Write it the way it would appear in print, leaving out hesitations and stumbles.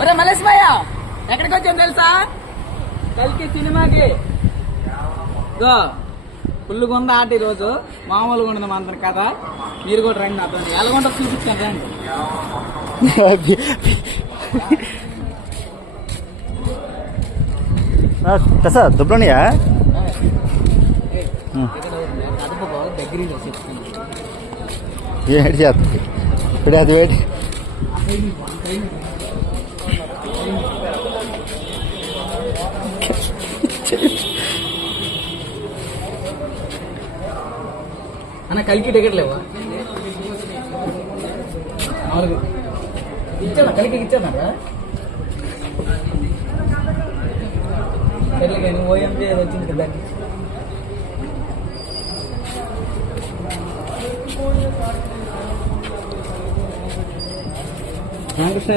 ఒరే మలేష్మయ్య ఎక్కడికి వచ్చాం తెలుసా? కల్కి సినిమాకి. ఫుల్గా ఉంది ఆట ఈరోజు, మామూలుగా ఉండదు మన కథ. మీరు కూడా రండి, నాతో ఎలాగుంటో చూపించాను రండి. దుబ్బలోనియా దగ్గర చెప్తాను. ఏంటి చేస్తా ఇప్పుడు అది వేటి అన్న కలికి టికెట్ లేవా? ఇచ్చానా కలికి ఇచ్చానా? నువ్వు ఓఎంపీ వచ్చింది కదా. రామకృష్ణ